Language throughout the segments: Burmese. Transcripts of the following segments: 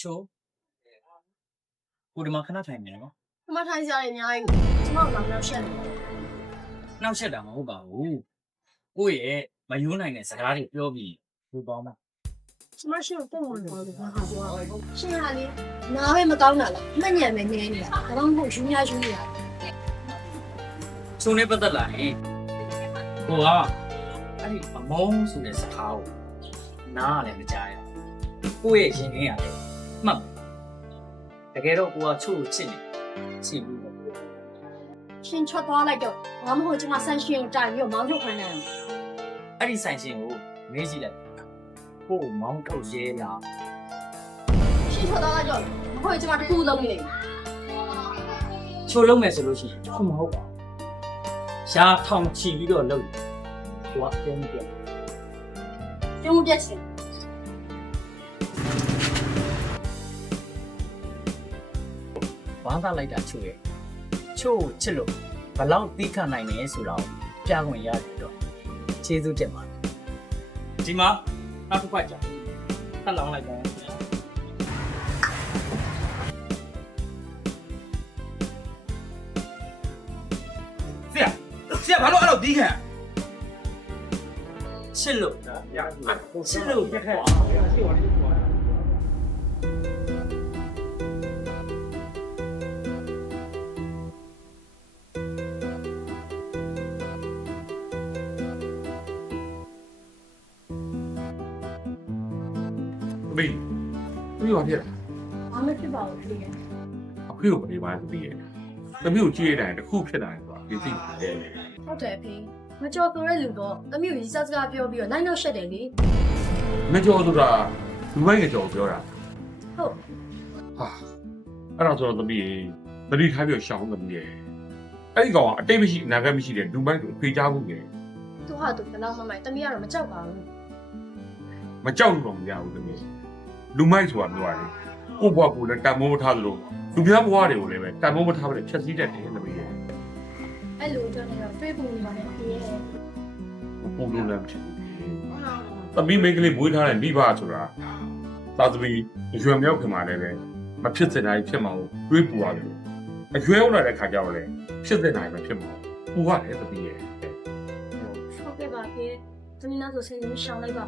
ချိုကိုဒီမှာခဏထိုင်နေနော် ဒီမှာထိုင်စရာတွေအများကြီးကျမတို့ကတော့ရှက်နေတယ် နောက်ဆက်တာမဟုတ်ပါဘူးကိုယ့်ရဲ့မယိုးနိုင်တဲ့စကားတွေပြောပြီးဒီပေါင်းမှာ ကျမရှိကိုပုံမှန်ပြောလို့ငါဟာပြောရှင်ဟာလေနားပဲမကောင်းတာလားမှတ်ညံပဲနေနေတာဒါတော့မဟုတ်ယူများယူနေတာ ချိုနဲ့ပတ်သက်လာရင်ကိုကအဲ့ဒီအမုန်းဆိုတဲ့စကားကိုနားလည်းမကြားရကိုယ့်ရဲ့ရင်ရင်းရတယ်မှတ်တကယ်တော့ကိုကချို့ကိုချစ်နေချစ်ဘူးပေါ့ ရှင်ချွတ်သွားလိုက်တော့ဘာမှမဟုတ်ကျမဆန်ရှင်ကိုတိုင်ပြီးတော့မောင်းထုတ်ခိုင်းတယ် အဲ့ဒီဆိုင်ရှင်ကိုမေးကြည့်လိုက်ကို့မောင်းထုတ်ရဲလား ရှင်ချွတ်သွားလိုက်တော့မဟုတ်ကျမတူလုံးနေတယ် ချိုလုံးမယ်ဆိုလို့ရှိရင်ချိုမဟုတ်ပါဘူးရှားထောင်ချီပြီးတော့လုပ်ကိုကအကျဉ်းပြ ကျုံပြက်ချင် ဝမ်းသာလိုက်တာချိုရဲ့ချို့ကိုချစ်လို့ဘလောက်သီးခတ်နိုင်လဲဆိုတော့ပြခွင့်ရတယ်တော့ကျေးဇူးတင်ပါတယ်ဒီမှာနောက်တစ်ခါကြာထပ်လောင်းလိုက်ပါဆရာဘာလို့အဲ့လိုဒီးခံ ချစ်လို့ ရ ချစ်လို့တက်ခက် မေးပြီးတော့ပြ ဘာမှဖြစ်ပါဘူးဒီက အဖေကိုမနေပါဘူးပြီးရဲ့သမီးကိုကြည့်ရတဲ့တခုဖြစ်လာတယ်ဆိုတာဒီသိတယ် ဟုတ်တယ်ဖေမကြော်ပြောတဲ့လူတော့တမျိုးကြီးစစကားပြောပြီးတော့နိုင်တော့ရှက်တယ်လေ ငကြောဆိုတာလူမိုင်းငကြောပြောတာ ဟုတ် ဟာအဲ့ဒါဆိုတော့သမီးရေတတိထားပြီးရှောင်းသမီးရေအဲ့ဒီကောင်ကအတိတ်မရှိအနာဂတ်မရှိတဲ့လူမိုင်းကိုဖေးချဖို့ငယ် သူဟာသူကတော့မမိုက်တမီးကတော့မကြောက်ပါဘူး မကြောက်လို့တော့မရဘူးသမီးလူမိုက်ဆိုတာမျိုးပါလေကိုဘွားကိုလည်းတန်မိုးမထားလို့လူများဘွားတွေကိုလည်းပဲတန်မိုးမထားဘဲဖြတ်စည်းတတ်တယ်သမီးရေ အဲ့လိုတော့နေတော့ဖေးပုံနေတယ်ဖေးရဲ့ ပုံလုံးလည်းဖြစ်သမီးမိန်းကလေးမွေးထားတဲ့မိဘဆိုတာသာသမီရွယ်မြောက်ခင်မှာလည်းပဲမဖြစ်စင်တိုင်းဖြစ်မှာကိုတွေးပူရတယ်အရွယ်ရောက်လာတဲ့ခါကျတော့လေဖြစ်စင်တိုင်းပဲဖြစ်မှာပူရတယ်သမီးရဲ့ ဟုတ်ကဲ့ပါဖေးတမီးနာဆိုဆင်းနေရှောင်းလိုက်ပါ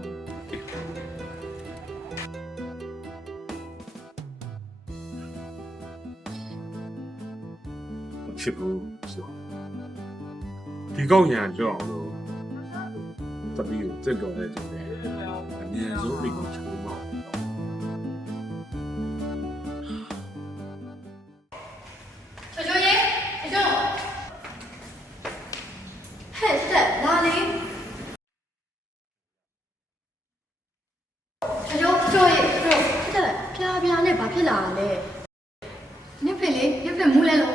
ဖြစ်ဘူးဆိုဒီကောက်ရံကြောက်အောင်လို့သမီးကိုစက်တော်တဲ့သူတွေအမြင်ဆုံးပြီးချူပါ ကျော်ကျော်ရေကျော်ဟဲ့တက်လာလေကျော်ကျော်ရေကျော်တက်ပြားပြားနဲ့ဘာဖြစ်လာတာလဲနင့်ဖေလေနင့်ဖေမူးလဲလို့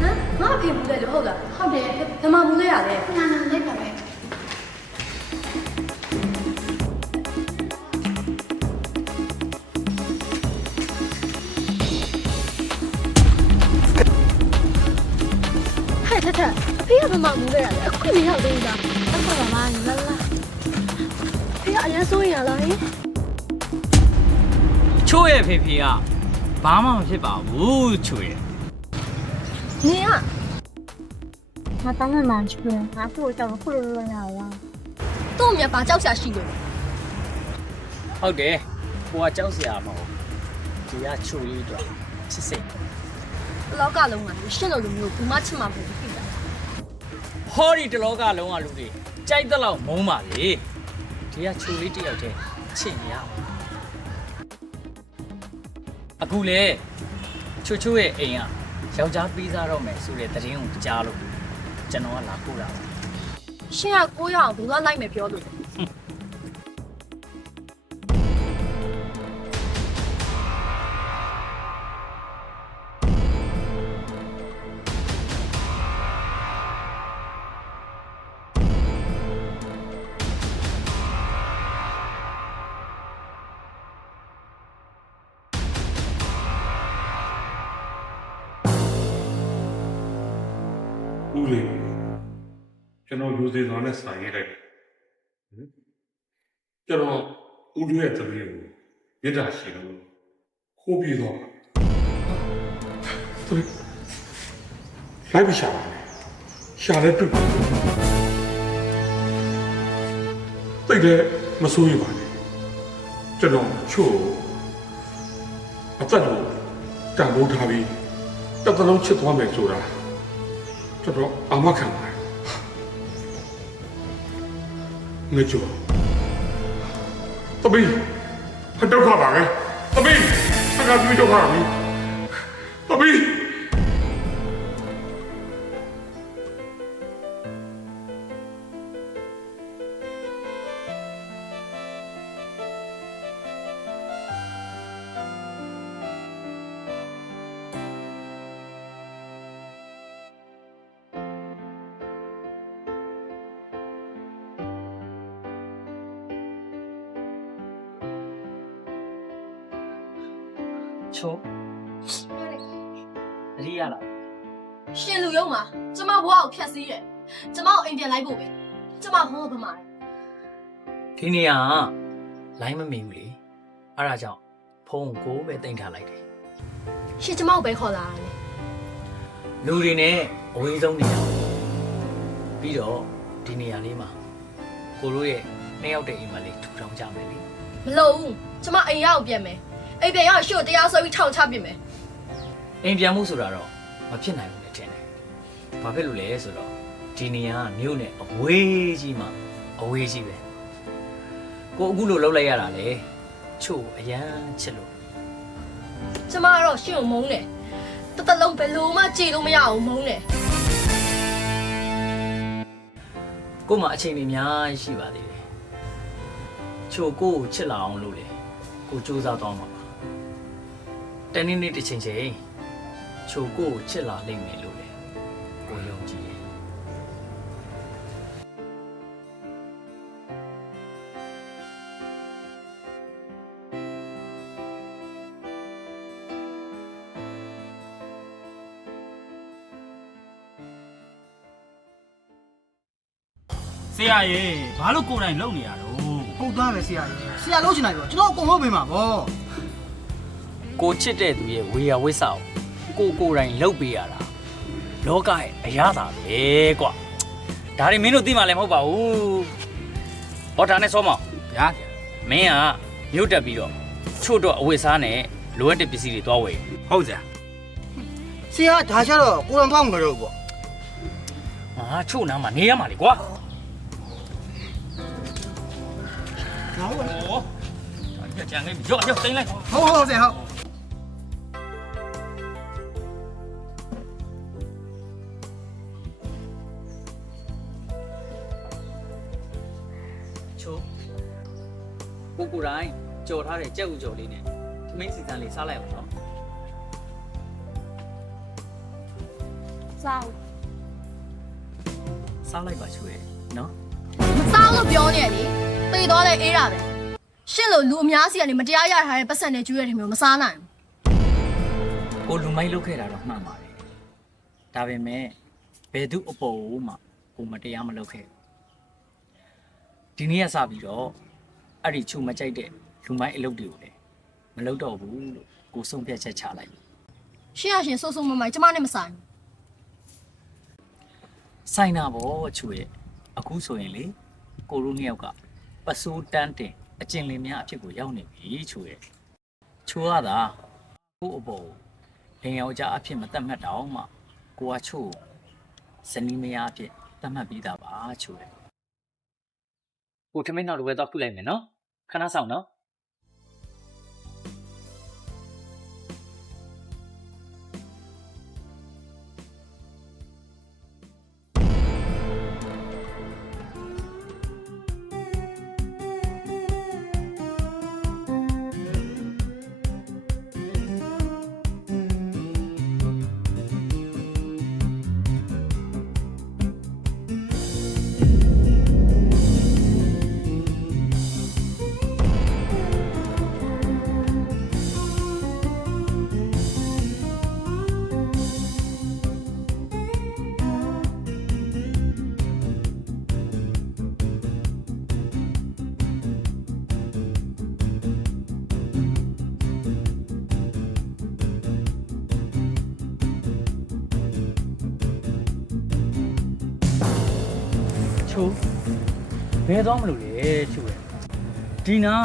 ဟမ်ငါဖေမူးလဲလို့ဟုတ်လားဟုတ်တယ်ဓမ္မမူးလဲရတယ်နာနာလိုက်ပါပဲထထအဖေကဘာမှမူးခဲ့ရတယ်အခုနေရောက်သေးတာဟုတ်ပါပါညီမလားဖေကအရင်စိုးရလားဟင် ချို့ရဲ့ဖေဖေကဘာမှမဖြစ်ပါဘူးချို့ရဲ့ နေရ 他当然蛮吃的，拿破找个破热闹啊！ သူ့အမြဘာကြောက်ရှာရှိလို့ ဟုတ်တယ်ကိုကကြောက်စရာမဟုတ်ဒီကချို့လေးတော့ချစ်စိတ် လောကလုံးကရှင်းလို့လူမျိုးဘူးမချစ်မှာဘူးဖြစ်တယ် ဟောဒီတလောကလုံးကလူတွေကြိုက်တဲ့လောက်မုန်းပါလေဒီကချိုလေးတယောက်တည်းချစ်နေရအခုလေချိုချိုရဲ့အိမ်ကယောက်ျားပြီးစားတော့မယ်ဆိုတဲ့သတင်းကိုကြားလို့ကျွန်တော်ကလာပို့တာပါ ရှင်းကကိုရအောင်ဘယ်တော့လိုက်မယ်ပြောလို့ ဦးလေးကျွန်တော်ယူသေးသောနဲ့စာရေးလိုက်ကျွန်တော်ဦးတို့ရဲ့သမီးကိုမြစ်တာရှိလို့ ခိုးပြေတော့သူလိုက်ပြီးရှာလဲတွေ့တိတ်တယ်မစိုးရပါနဲ့ကျွန်တော်ချို့အသက်လို့တန်ဖိုးထားပြီးတစ်သလုံးချစ်သွားမယ်ဆိုတာကျွန်တော်အာမခံပါတယ်ငါချို့တပီးခတ်တော့ပါပဲတပီးခတ်ပြီးတော့ပါမယ်တပီးချိုးအလေးရလား ရှင်လူယုံမှာကျမဘွားကိုဖျက်ဆီးတယ်ကျမကိုအိမ်ပြန်လိုက်ဖို့ပဲကျမဟောပမာတယ် ဒီနေရာလိုင်းမမီဘူးလေအဲ့ဒါကြောင့်ဖုန်းကိုပဲတင်ထားလိုက်တယ် ရှင်ကျမကိုပဲခေါ်လာတယ် လူတွေနဲ့အဝေးဆုံးနေရာပြီးတော့ဒီနေရာလေးမှာကိုတို့ရဲ့နှစ်ယောက်တည်းအိမ်မလေးထူထောင်ကြမယ်လေ မလို့ဘူးကျမအိမ်ရောက်ပြန်မယ်အိမ်ပြန်ရောက်ရှုပ်တရားဆွဲပြီးထောင်ချပြင်မယ် အိမ်ပြန်မှုဆိုတာတော့မဖြစ်နိုင်ဘူးလေထင်တယ်ဘာဖြစ်လို့လဲဆိုတော့ဒီနေရာကမြို့နဲ့အဝေးကြီးမှာအဝေးကြီးပဲကိုအခုလိုလောက်လိုက်ရတာလေချို့အရန်ချစ်လို့ ကျမကတော့ရှင်ကိုမုန်းတယ်တလုံးဘယ်လိုမှကြည်လို့မရအောင်မုန်းတယ် ကို့မှာအချိန်ကြီးအများကြီးရှိပါသေးတယ်ချို့ကိုချစ်လာအောင်လုပ်လေကိုစူးစမ်းသွားမှာပါတနေ့နေ့တစ်ချိန်ချိန်ချို့ကိုချစ်လာလိမ့်မယ်လို့လေကိုယုံကြည်တယ် ဆရာရေဘာလို့ကိုယ်တိုင်လုံနေရတော့ ဟုတ်သားပဲဆရာဆရာလို့ချင်တယ်ပြောကျွန်တော်အကုန်လုံးပြင်ပါဗော ကိုချစ်တဲ့သူရဲ့ဝေယဝိဆာကိုကိုယ်တိုင်လှုပ်ပေးရတာလောကရဲ့အရာသာပဲကွာဒါတွေမင်းတို့သိမှလည်းမဟုတ်ပါဘူးဟောဒါနဲ့စောမ ဗျာ မင်းကမြို့တက်ပြီးတော့ချို့တော့အဝိစားနဲ့လိုအပ်တဲ့ပစ္စည်းတွေသွားဝယ် ဟုတ်ဆရာ ဆရာဒါကြတော့ကိုယ်တော်သွားမှာတော့ဗော ဟာချို့နားမှာနေရမှာလေကွာ ကြံနေရော့ရော့တင်းလိုက် ဟုတ်ဆရာဟုတ် ချို့ကိုကိုတိုင်းကြော်ထားတဲ့ကြက်ဥကြော်လေးနဲ့သမင်းစီစံလေးစားလိုက်အောင်နော် စား စားလိုက်ပါချို့ရဲ့နော် မစားလို့ပြောနေတယ်လေပြေးသွားတဲ့အေးတာပဲရှင့်လို့လူအများစီကနေမတရားရထားတဲ့ပတ်စံနဲ့ကျူးရတဲ့မျိုးမစားနိုင် ကိုလူမိုက်လုပ်ခဲ့တာတော့မှန်ပါပဲဒါပေမဲ့ဘယ်သူအပေါ်မှကိုမတရားမလုပ်ခဲ့ဒီနေ့ကစပြီးတော့အဲ့ဒီချို့မကြိုက်တဲ့လူမိုက်အလုပ်တွေကိုလည်းမလုပ်တော့ဘူးလို့ကိုဆုံးဖြတ်ချက်ချလိုက် ရှင့်ရရှင်စိုးစိုးမမိုင်ကျမနဲ့မဆိုင် ဆိုင်နာပေါ့ချို့ရဲ့အခုဆိုရင်လေကိုတို့နှစ်ယောက်ကပစိုးတန်းတင်အကျဉ်လင်းများအဖြစ်ကိုရောက်နေပြီချို့ရဲ့ချိုးရတာကို့အပေါ်လင်ယောက်ျားအဖြစ်မတတ်မှတ်တော့မှကိုကချို့ဇနီးမယားအဖြစ်တတ်မှတ်ပြီးသားပါချို့ရဲ့ကိုထမင်းနောက်လိုပဲတော့ခုလိုက်မယ်နော်ခဏဆောင်နော် ချိုးဘယ်သွားမလို့လဲချိုးရဒီနာ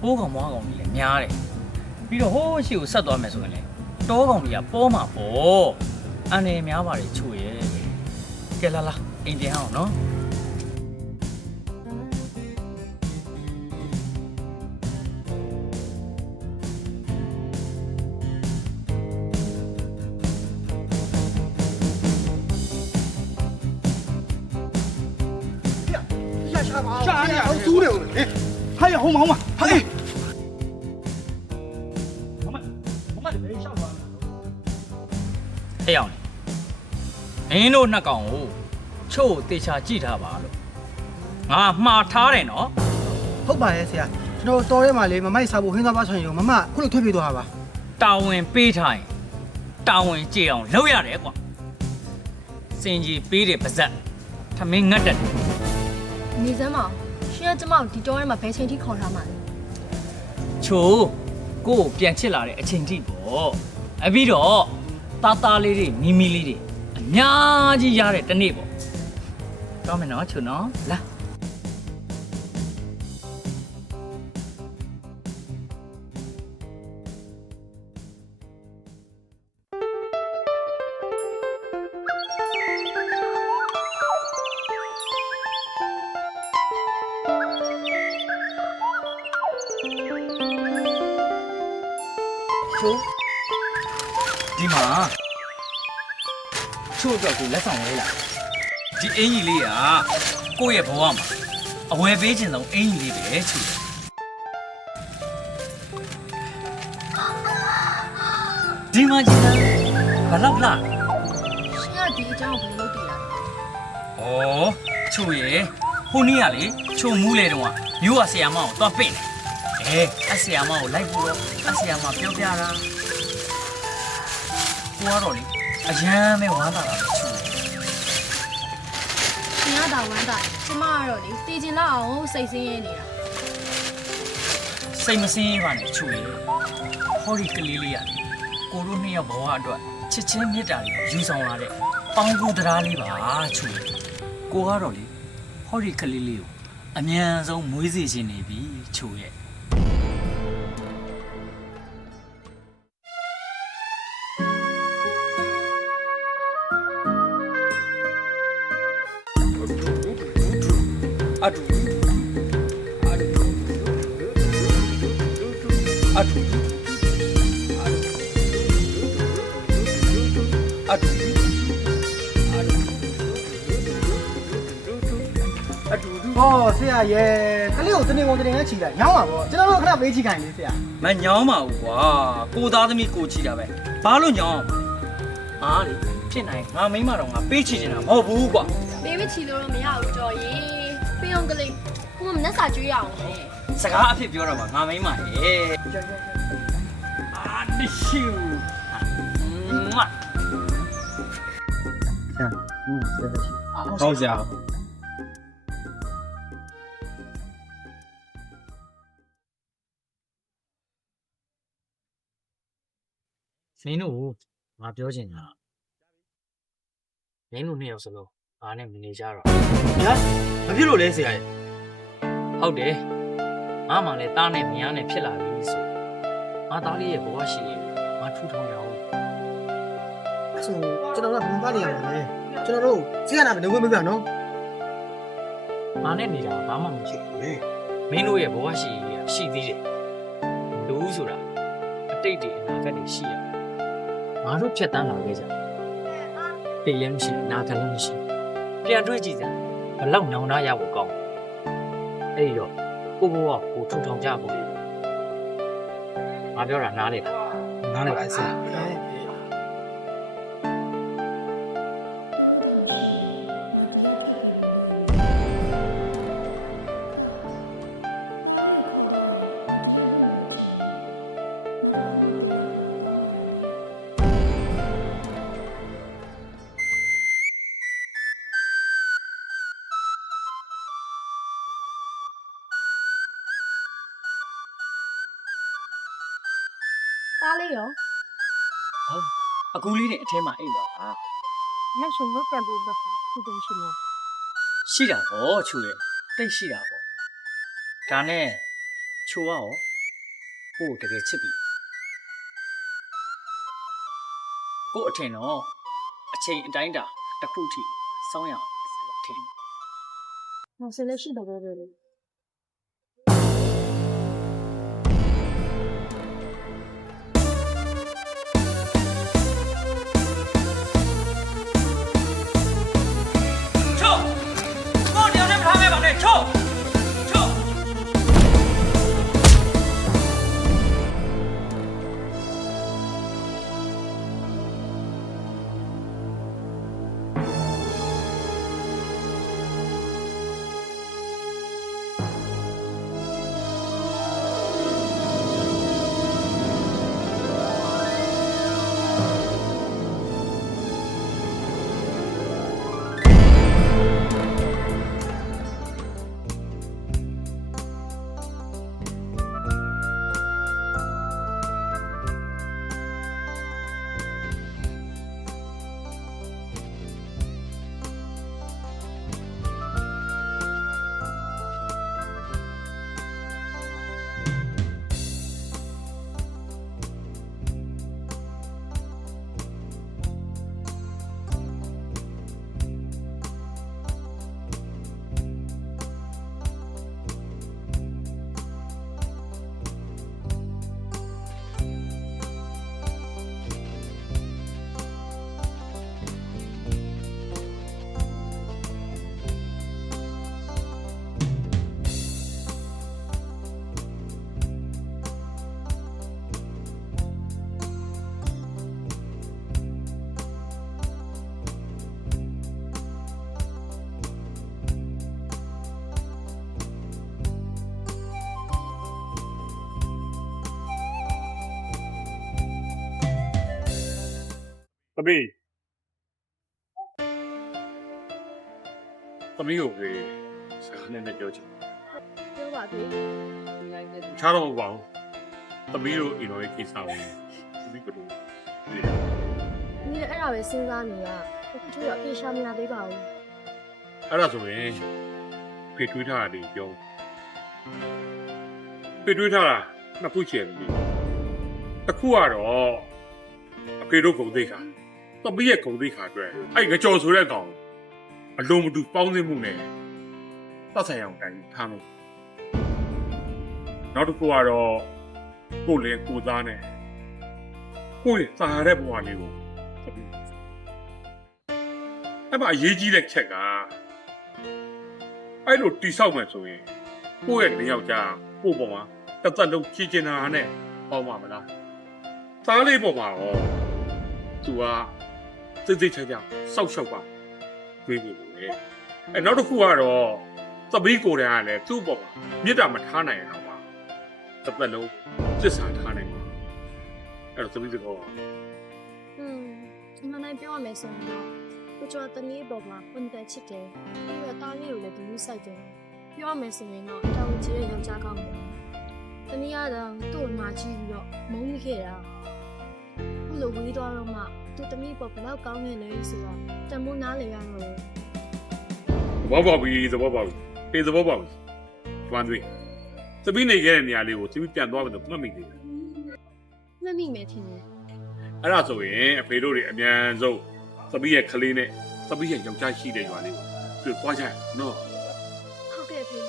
ကပိုးကောင်မွားကောင်ကြီးများတယ်ပြီးတော့ဟိုးရှိကိုဆက်သွားမယ်ဆိုရင်လေတောကောင်ကြီးကပေါ်မှာပေါ့အန်နေများပါတယ်ချိုးရကဲလာလာအိမ်ပြန်အောင်နော် ရှာနေအောင်租တယ်ဟဲ့ဟာရဟိုမှာဟေး ဟဲ့အောင်အင်းတို့နှစ်ကောင်ကိုချို့တေချာကြည့်ထားပါလို့ငါမှားထားတယ်နော် ဟုတ်ပါရဲ့ဆရာကျွန်တော်တော်ထဲမှာလေမမိုက်စားဖို့ဟင်းသားပါဆိုင်ရောမမခုလိုထွက်ပြေးသွားတာပါ တာဝန်ပေးထားရင်တာဝန်ကြည့်အောင်လုပ်ရတယ်ကွာစင်ကြီးပေးတယ်ပါဇက်ထမင်းငတ်တယ် နေစမ်းမရှင်ကကျမကိုဒီတောထဲမှာဘယ်ချိန်ထိခေါ်ထားမှာလဲ ချို့ကို့ကိုပြန်ချစ်လာတဲ့အချိန်ထိပေါ့အပြီးတော့တာတာလေးတွေမီမီလေးတွေအများကြီးရတဲ့တနေ့ပေါ့ကောင်းမယ်နော်ချို့နော်လာ ချိုးဒီမှာချိုးအတွက်ကိုလက်ဆောင်လေးလာဒီအင်ကြီးလေးကကိုယ့်ရဲ့ဘဝမှာအဝယ်ပေးခြင်းဆုံးအင်ကြီးလေးပဲချိုးဒီမှာကြည့်တာဘလောက်လား ရှင်ကဒီအကြောင်းကိုဘယ်လိုလုပ်တည်လဲ ဩချိုးရဲ့ဟိုနေ့ကလေချိုးမူးလေတော့မျိုးကဆရာမကိုသွားပင့်တယ်အဆရာမကိုလိုက်ပြီးတော့အဆရာမပြောပြတာဟိုကတော့လေအရန်ပဲဝမ်းသာတာပဲချိုး ရှင်ကတာဝမ်းတာကျမကတော့လေတည်ကျင်လောက်အောင်စိတ်ဆင်းရဲနေတာ စိတ်မစင်းရပါနဲ့ချိုးရဟောဒီကလေးလေးရကိုတို့နှစ်ယောက်ဘဝအတွက်ချစ်ချင်းမေတ္တာတွေယူဆောင်လာတဲ့ပေါင်းကူတရားလေးပါချိုးရကိုကတော့လေဟောဒီကလေးလေးကိုအမြန်ဆုံးမွေးစေခြင်းနေပြီချိုးရအတူအတူအတူအတူ ဟောဆရာရဲ့ကလေးကိုတနေကုန်တနေနဲ့ချီတာညောင်းပါဗောကျွန်တော်တို့ခဏပေးချီခိုင်းနေဆရာ မညောင်းပါဘူးကွာကိုသားသမီးကိုချီတာပဲဘာလို့ညောင်းအားလေဖြစ်နိုင်ငါမိမတော့ငါပေးချီနေတာမဟုတ်ဘူးကွာ နေမချီလို့တော့မရဘူးကြော်ရေပေးအောင်ကလေးကိုမမနဲ့စာကျွေးရအောင်လေ စကားအဖြစ်ပြောတော့ပါငါမိမရဲ့အာဒီရှူမွတ် ဟောက်ကြ မင်းတို့ငါပြောချင်တာမင်းတို့နှစ်ယောက်စလုံးဘာနဲ့မနေကြတော့ ညာမဖြစ်လို့လဲဆရာရဲ့ ဟုတ်တယ်ငါမှလည်းတားနဲ့မယားနဲ့ဖြစ်လာပြီဆိုငါသားလေးရဲ့ဘဝရှိရင်ငါထူထောင်ရအောင် အဲ့ဆိုကျွန်တော်တို့ကဘယ်မှာနေရမှာလဲကျွန်တော်တို့ဆရာနာမနေဝင်မပြနော် ငါနဲ့နေတာဘာမှမရှိဘူးမင်းတို့ရဲ့ဘဝရှိရင်ရှိသေးတယ်လူဆိုတာအတိတ်တွေအနာဂတ်တွေရှိရတယ်ငါတို့ဖြတ်တန်းလာခဲ့ကြတယ်လည်းမရှိနားလည်းမရှိပြန်တွေးကြည့်စမ်းဘလောက်ညောင်သားရဖို့ကောင်းအဲ့ဒီတော့ကိုကိုကကိုထူထောင်ကြဖို့ငါပြောတာနားလေတာ နားလည်းပါဆရာ သူတို့သာမရှိရင်ငါဒီကထွက်ပြေးဖို့လွယ်ပြီတားလေးကိုခေါ်တော့ရင်ငါဒီကလွတ်မှမချင်ဘူးနောက်တစ်ခေါက်မှပြန်လာခေါ်တော့ကောင်းပါတယ်လေ သားလေးရော ဟုတ်အခုလေးနဲ့အထဲမှာအိပ်ပါ 那什么干部不是不懂什么？ ရှိတာပေါ့ချိုရဲ့တိတ်ရှိတာပေါ့ဒါနဲ့ချိုကရောကို့ကိုတကယ်ချစ်ပြီကို့အထင်တော့အချိန်အတိုင်းတာတစ်ခုထိစောင်းရအောင်ထင် 我现在是的，对。 ချိုကို့တရားနဲ့မထားခဲ့ပါနဲ့ချို သမီးကိုပဲစားနဲ့ပြောချင် ပြောပါသေး ချားတော့မပေါ့သမီးတို့အိမ်တော်ရဲ့ကိစ္စကိုသမီးကတော့ ဒီအဲ့ဒါပဲစဉ်းစားနေတာအခုချိုးရပြေရှာမလာသေးပါဘူး အဲ့ဒါဆိုရင်ဖေတွေးထားတာလေးပြောဖေတွေးထားတာနှစ်ခုချင်ပြီတစ်ခုကတော့အဖေတို့ကုန်သိခါသမီးရဲ့ကုန်သိခါအတွက်အဲ့ငကြော်ဆိုတဲ့ကောင်အလုံးမတူပေါင်းစည်းမှုနဲ့ပတ်ဆိုင်အောင်တိုင်ထားလို့နောက်တစ်ခုကတော့ကိုယ်လည်းကိုယ်သားနဲ့ကိုယ့်ရဲ့စာရတဲ့ဘဝလေးကိုအဲ့မှာအရေးကြီးတဲ့ချက်ကအဲ့လိုတိဆောက်မယ်ဆိုရင်ကိုယ့်ရဲ့နေယောက်ျားကိုယ့်ပေါ်မှာတစ်သက်လုံးချစ်ချင်တာနဲ့ပေါ့ပါမလားသားလေးပေါ်မှာရောသူကစိတ်စိတ်ချချစောက်ရှောက်ပါတွေးဖို့လေအဲ့နောက်တစ်ခုကတော့သမီးကိုယ်တိုင်ကလည်းသူ့ပေါ်မှာမေတ္တာမထားနိုင်အောင်ပါတစ်သက်လုံးစစ္ဆာထားနိုင်မှာအဲ့တော့သမီးကတော့ ဒီမှာနိုင်ပြောရမယ်ဆိုရင်ကိုကျော်တမီးပေါ်မှာပွန်တက်ချစ်တယ်ပြီးတော့တားလေးကိုလည်းဒီလိုစိုက်တယ်ပြောရမယ်ဆိုရင်တော့တောင်ကြီးရဲ့ယောက်ျားကောင်းတယ်တမီးကတော့သူ့ကိုမှာကြည့်ပြီးတော့မုန်းမိခဲ့တာဘလို့ဝေးသွားတော့မှသူတမီးပေါ်ဘလောက်ကောင်းနေလဲဆိုတော့တမိုးနားလေရမှာလို့ ဘောပါပြီသဘောပါပြီပေသဘောပါပြီကျွမ်းသွေးသမီးနေခဲ့တဲ့နေရာလေးကိုသမီးပြန်သွားမယ်ဆိုမှတ်မိသေးတယ် မမိမယ်ထင်တယ် အဲ့ဒါဆိုရင်အဖေတို့တွေအမြန်ဆုံးသမီးရဲ့ကလေးနဲ့သမီးရဲ့ယောက်ျားရှိတဲ့ရွာလေးကိုသွားကြရနော် ဟုတ်ကဲ့ဖေ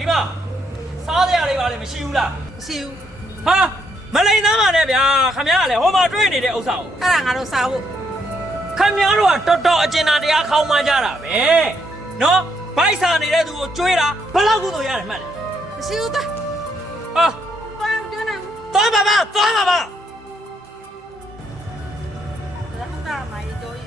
ဒီမှာစားစရာလေးပါလေမရှိဘူးလား မရှိဘူး ဟာမလိန်သားပါနဲ့ဗျာခမ ्या ကလည်းဟိုမှာတွေ့နေတဲ့ဥစ္စာကို အဲ့ဒါငါတို့စားဖို့ ခမ ्या တို့ကတော်တော်အကျဉ်းသားတရားခေါင်းမှန်းကြတာပဲနော်ဘိုက်စာနေတဲ့သူကိုကျွေးတာဘယ်လောက်ကုသိုလ်ရတယ်မှတ်တယ် မရှိဘူးသား ဟာ ဘာမှမပြောနိုင်ဘူး သွားပါသွားပါ လက်တာမိုင်းတော့ ဟ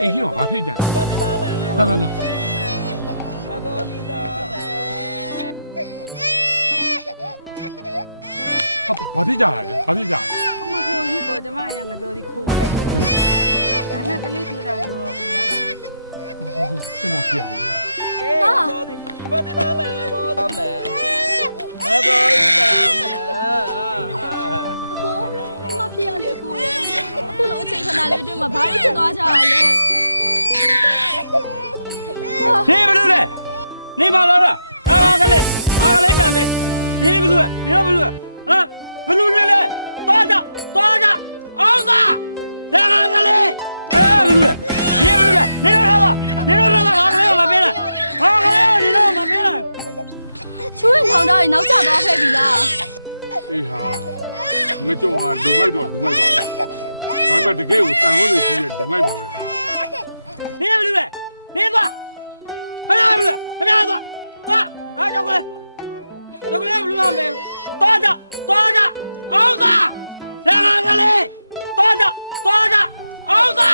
အေးဟိုဘာဖြစ်ကြလဲလာလာလာဘာဖြစ်ကြလဲဘာဖြစ်ကြလဲ မခိုးယူပေါ်ကျမအရင်ငါပြောသည်ခိုးဒါပေမဲ့ကလေးတွေ့တာဆိုတော့ရပါမယ် စမောပြရတယ် မဖြစ်ရလေအခုလေအခုလိုအချိန်ခဏလေးအတွင်းမှာဘာလို့ဖြစ်သွားကြရလဲ နေဘလူးလေနေပါလားငါကလေးပြန်မေးနေဘလူးနေဘလူးဟာဘလူးလေတော့ကြအောင်သာငါကလေးဘလူးနေဘလူးနေတော့ငါကလေးမပေးလားငါကလေးနေတော့မပေးလား ချူရင်ထောင်တော့နောက်ကျသွားခဲ့ပြီလား အေးဟာငါကြောင့်ဟာလူမိုက်တော့လူမိုက်ပါပဲဒါပေမဲ့တကယ်ကိုတန်ဝန်းနေရှိတဲ့လူမိုက်ပါပဲဟာ နေဘလူးနေသွားဟဲ့ဘလူးအများသွားဟာကြောက်ကလေးဘလူးမမေတော့ကြအောင်သာငါကလေးတော့ကြအောင်သာ